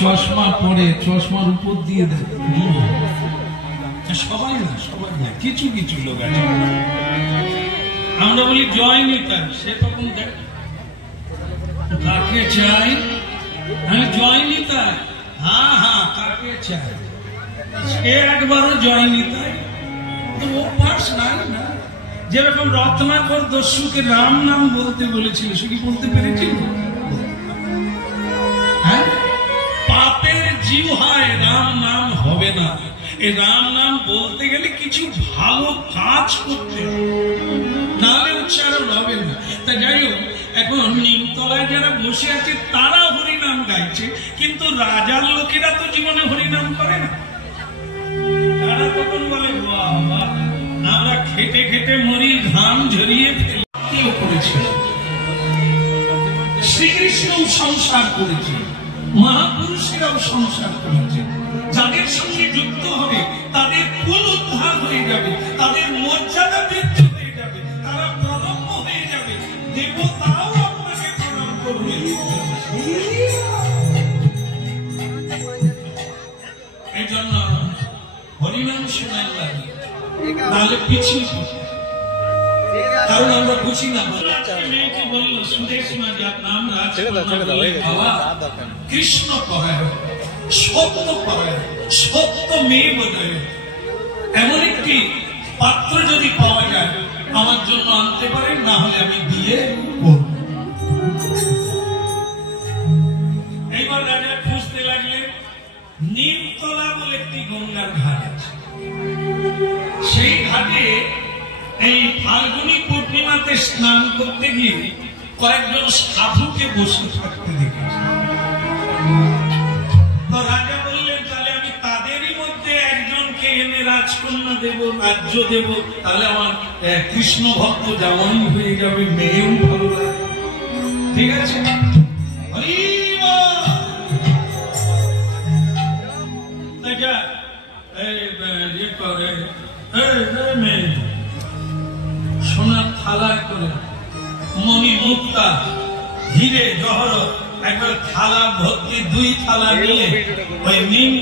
চশমা পরে চশমার উপর দিয়ে দেয়, সবাই না, সবাই না, কিছু কিছু লোক আছে। আমরা বলি জয় নিতাই, সে তখন দেখ কাকে চাই, হ্যাঁ জয় নিতাই, হ্যাঁ হ্যাঁ কাকে চাই, সে একবারও জয় নিতাই অভ্যাস নাই না। যেরকম রত্নাকর দস্যুকে রাম নাম বলতে বলেছিল, সে কি বলতে পেরেছিল? হ্যাঁ, পাপের জিহ্বায় রাম নাম হবে না। এই রাম নাম বলতে গেলে কিছু ভালো কাজ করতে হবে, নাহলে উচ্চারণ হবে না। তা যাই হোক, এখন নিমতলায় যারা বসে আছে তারা হরিনাম গাইছে, কিন্তু রাজার লোকেরা তো জীবনে হরিনাম করে না। তারা তখন বলে বাবা আমরা খেটে খেটে মরি, ঘাম ঝরিয়ে ফেলি। কেউ করেছে, শ্রীকৃষ্ণও সংসার করেছে, মহাপুরুষেরাও সংসার করেছে। যাদের সঙ্গে যুক্ত হবে তাদের কুল উদ্ধার হয়ে যাবে, তাদের মর্যাদা বৃদ্ধি হয়ে যাবে, তারা প্রণম্য হয়ে যাবে, দেবতাও আপনাকে প্রণাম করবে। এই জন্য হরিনাম শোনার লাগে, তাহলে পিছিয়ে পড়ে, কারণ আমরা বুঝি না। মেয়েটি বলল সুদেশ মা যার নাম কৃষ্ণ পরায়ণ, সত্য পরায়ণ, সত্য মেয়ে বোধহয়, এমন একটি পাত্র যদি পাওয়া যায় আমার জন্য আনতে পারেন, না হলে আমি বিয়ে করব। এইবার রাজা খুঁজতে লাগলেন। নিমতলা বলে একটি গঙ্গার ঘাট আছে, সেই ঘাটে এই ফাল্গুনী পূর্ণিমাতে স্নান করতে গিয়ে কয়েকজন সাধুকে বসে থাকতে দেখেছে। তো রাজা বললেন তাহলে আমি তাদেরই মধ্যে একজনকে এনে রাজকন্যা দেব, রাজ্য দেব, তাহলে আমার কৃষ্ণ ভক্ত জামাই হয়ে যাবে, মেয়েও ভালো লাগে। ঠিক আছে, সোনার থালায় করে মণি মুক্তা হিরে জহরত একবার থালা ভর্তি 2 থালা নিয়ে ওই নিম